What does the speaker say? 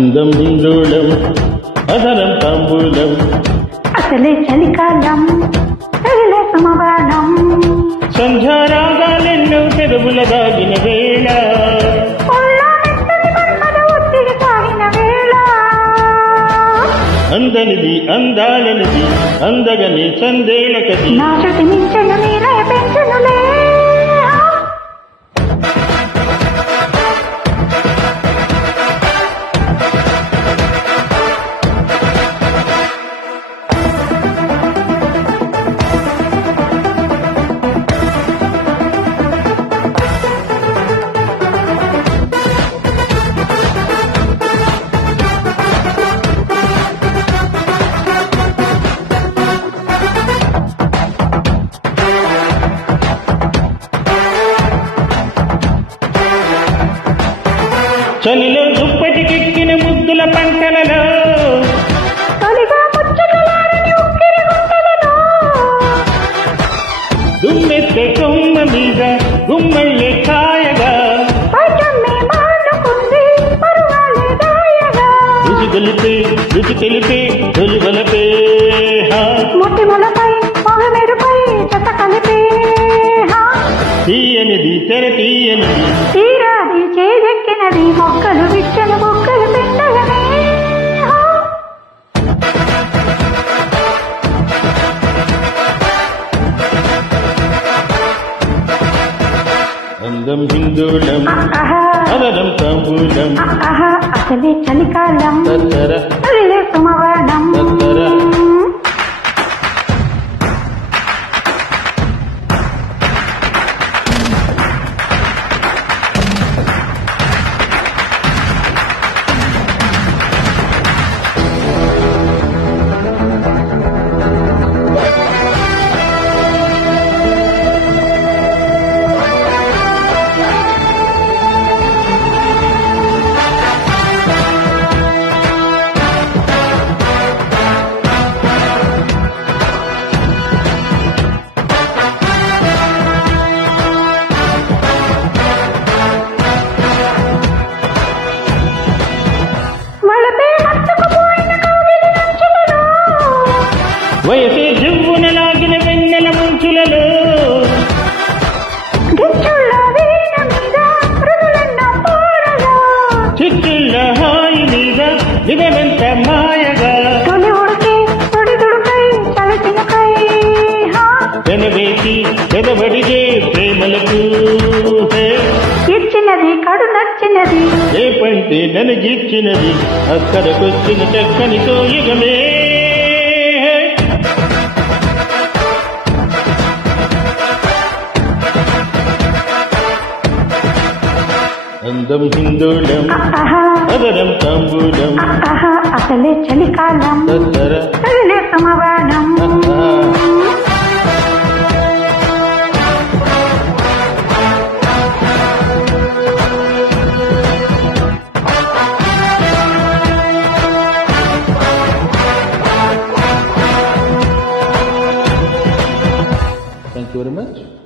అందం హిందోళం అదనం తాంబూలం అసలే చలికాలం తగిలే సమబాణం సంధ్యారాగాలెన్నో తెరువుల దాగిన వేళ ఒత్తిడి సాగిన వేళ అందనిది అందాలనిది అందగని సందేలకది నా శృతి మించను నీలయ పెంచనులే చలిలో దుప్పటికెక్కిన ముద్దుల పంటలలో దుమ్మెత్తే కొమ్మ మీద గుమ్మళ్ళే కాయగా రుచి తెలిపే రుచి తెలిపే తొలి బలపే తీయనిది తెర తీయనిది తీరాది చేజెక్కినది మొక్కలు విచ్చలు మొక్కలు పెట్టగనే అందం హిందోళం అదనం తాంబూలం అసలే చలికాలం తత్తర తగిలే సమవాణం తత్తర వయసే జివ్వున లాగిన వెన్నెల ముంచులలో చిచ్చుళ్ళ హాయి మీద దిగనంత మాయగా వెనవేసి వెదబడిగే ప్రేమలకు ఇచ్చినది కడు నచ్చినది ఏ పంటే నన్ను గీర్చినది అక్కడకొచ్చిన చక్కని తోయగమే అందం హిందోళం అదనం తాంబూలం అసలే చలికాలం తత్తర తగిలే సమవాణం Thank you very much.